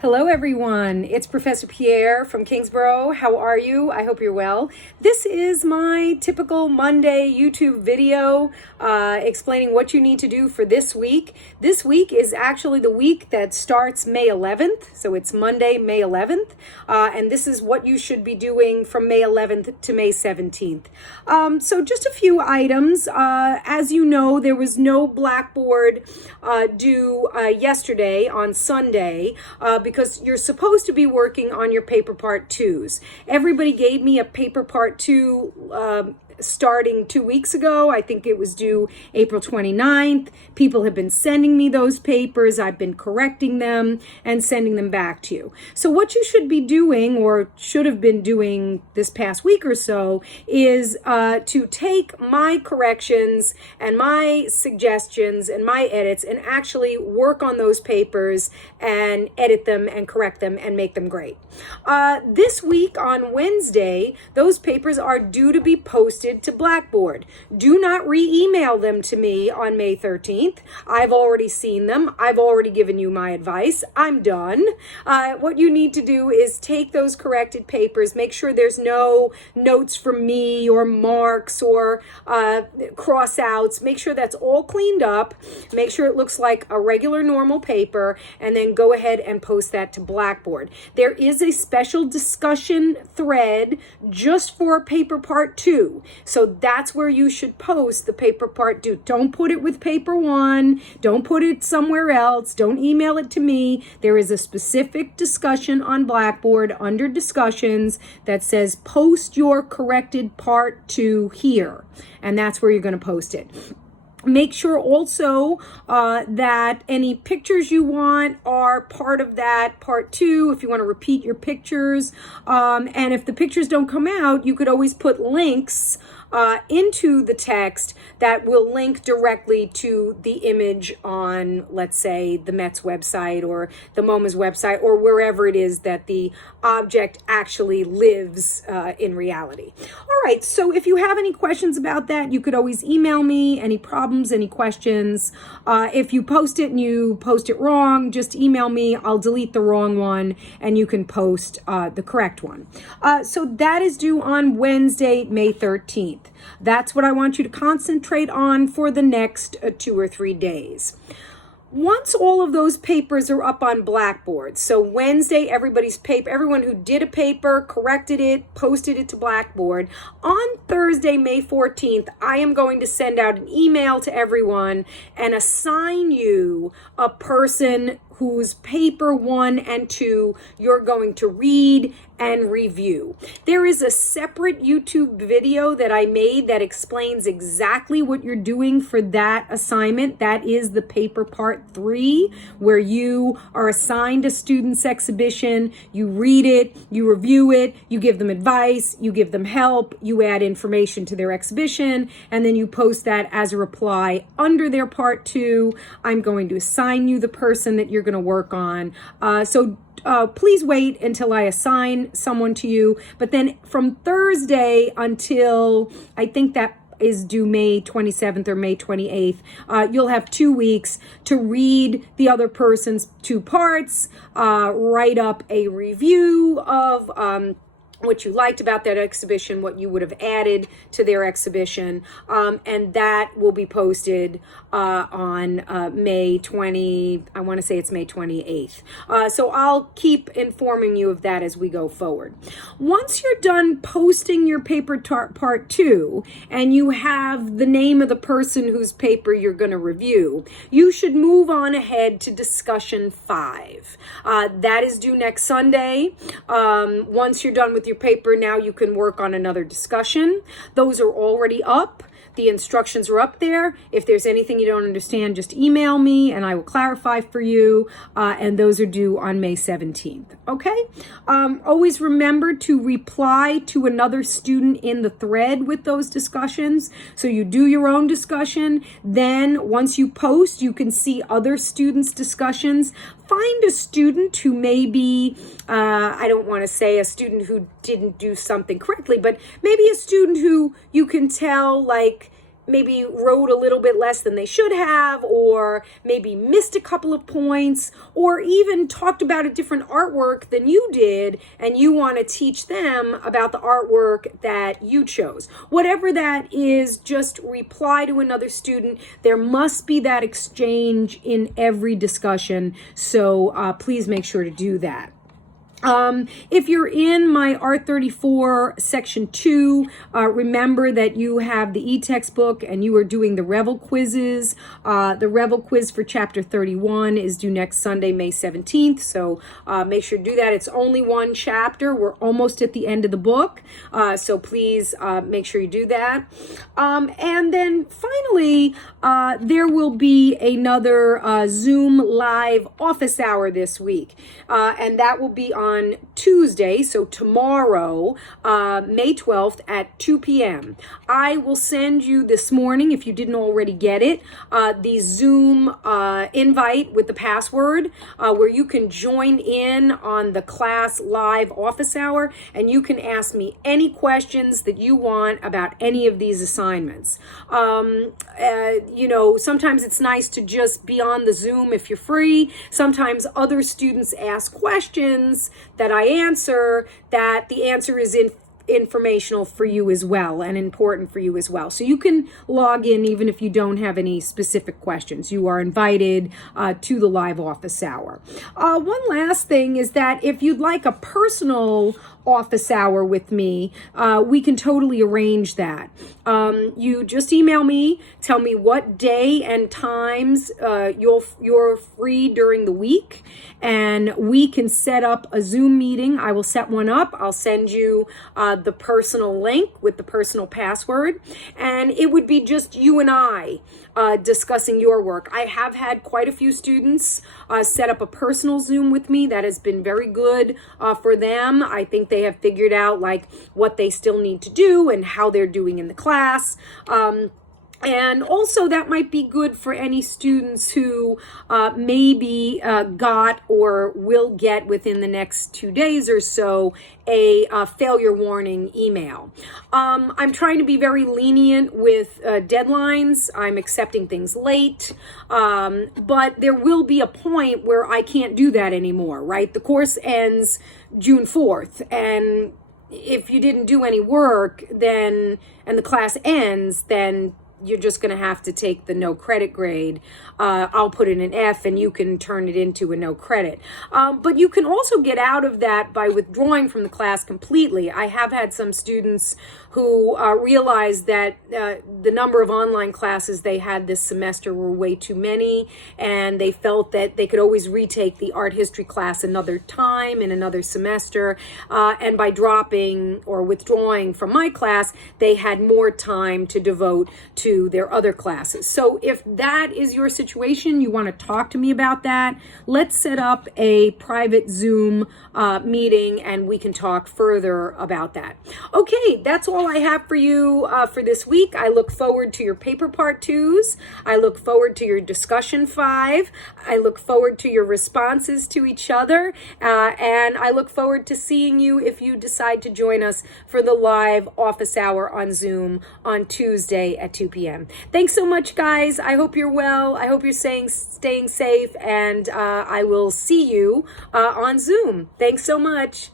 Hello everyone, it's Professor Pierre from Kingsborough. How are you? I hope you're well. This is my typical Monday YouTube video explaining what you need to do for this week. This week is actually the week that starts May 11th, so it's Monday, May 11th, and this is what you should be doing from May 11th to May 17th. So just a few items. As you know, there was no Blackboard due yesterday on Sunday because you're supposed to be working on your paper part 2s. Everybody gave me a paper part 2 starting 2 weeks ago. I think it was due April 29th. People have been sending me those papers. I've been correcting them and sending them back to you. So what you should be doing, or should have been doing this past week or so, is to take my corrections and my suggestions and my edits and actually work on those papers and edit them and correct them and make them great. This week on Wednesday, those papers are due to be posted to Blackboard. Do not re-email them to me on May 13th. I've already seen them. I've already given you my advice. I'm done. What you need to do is take those corrected papers, make sure there's no notes from me or marks or cross-outs. Make sure that's all cleaned up. Make sure it looks like a regular normal paper, and then go ahead and post that to Blackboard. There is a special discussion thread just for paper part 2. So that's where you should post the paper part 2. Don't put it with paper 1. Don't put it somewhere else. Don't email it to me. There is a specific discussion on Blackboard under discussions that says post your corrected part 2 here. And that's where you're going to post it. Make sure also that any pictures you want are part of that part 2, if you want to repeat your pictures. And if the pictures don't come out, you could always put links into the text that will link directly to the image on, let's say, the Met's website or the MoMA's website or wherever it is that the object actually lives in reality. All right, so if you have any questions about that, you could always email me, any problems, any questions. If you post it and you post it wrong, just email me. I'll delete the wrong one and you can post the correct one. So that is due on Wednesday, May 13th. That's what I want you to concentrate on for the next 2 or 3 days. Once all of those papers are up on Blackboard, so Wednesday, everyone who did a paper, corrected it, posted it to Blackboard. On Thursday, May 14th, I am going to send out an email to everyone and assign you a person whose paper 1 and 2 you're going to read and review. There is a separate YouTube video that I made that explains exactly what you're doing for that assignment. That is the paper part 3, where you are assigned a student's exhibition, you read it, you review it, you give them advice, you give them help, you add information to their exhibition, and then you post that as a reply under their part 2. I'm going to assign you the person that you're going to work on. Please wait until I assign someone to you. But then from Thursday until I think that is due May 27th or May 28th, you'll have 2 weeks to read the other person's 2 parts, write up a review of what you liked about that exhibition, what you would have added to their exhibition, and that will be posted on May 20, I want to say it's May 28th. So I'll keep informing you of that as we go forward. Once you're done posting your paper part 2, and you have the name of the person whose paper you're going to review, you should move on ahead to discussion 5. That is due next Sunday. Once you're done with your paper, now you can work on another discussion. Those are already up. The instructions are up there. If there's anything you don't understand, just email me and I will clarify for you. And those are due on May 17th. Okay? Always remember to reply to another student in the thread with those discussions. So you do your own discussion. Then once you post, you can see other students' discussions. Find a student who maybe, I don't want to say a student who didn't do something correctly, but maybe a student who you can tell, like, maybe wrote a little bit less than they should have, or maybe missed a couple of points, or even talked about a different artwork than you did, and you want to teach them about the artwork that you chose. Whatever that is, just reply to another student. There must be that exchange in every discussion, so please make sure to do that. If you're in my Art 34 section 2, remember that you have the e-textbook and you are doing the Revel quizzes. The Revel quiz for chapter 31 is due next Sunday, May 17th. So make sure to do that. It's only one chapter. We're almost at the end of the book. So please make sure you do that. And then finally, there will be another Zoom live office hour this week. And that will be on Tuesday, so tomorrow, May 12th at 2 p.m. I will send you this morning, if you didn't already get it, the Zoom invite with the password where you can join in on the class live office hour, and you can ask me any questions that you want about any of these assignments. Sometimes it's nice to just be on the Zoom if you're free. Sometimes other students ask questions that I answer, that the answer is informational for you as well and important for you as well. So you can log in even if you don't have any specific questions. You are invited to the live office hour. One last thing is that if you'd like a personal office hour with me, we can totally arrange that. You just email me, tell me what day and times you're free during the week, and we can set up a Zoom meeting. I will set one up. I'll send you the personal link with the personal password, and it would be just you and I discussing your work. I have had quite a few students set up a personal Zoom with me. That has been very good for them. I think they have figured out like what they still need to do and how they're doing in the class. And also that might be good for any students who maybe got or will get within the next 2 days or so a failure warning email. I'm trying to be very lenient with deadlines. I'm accepting things late, but there will be a point where I can't do that anymore, right? The course ends June 4th, and if you didn't do any work then, and the class ends, then you're just going to have to take the no credit grade. I'll put in an F and you can turn it into a no credit. But you can also get out of that by withdrawing from the class completely. I have had some students who realized that the number of online classes they had this semester were way too many, and they felt that they could always retake the art history class another time in another semester. And by dropping or withdrawing from my class, they had more time to devote to their other classes. So if that is your situation, you want to talk to me about that, let's set up a private Zoom meeting and we can talk further about that. Okay, that's all I have for you for this week. I look forward to your paper part 2s. I look forward to your discussion 5. I look forward to your responses to each other. And I look forward to seeing you if you decide to join us for the live office hour on Zoom on Tuesday at 2 p.m. Thanks so much, guys. I hope you're well. I hope you're staying safe, and I will see you on Zoom. Thanks so much.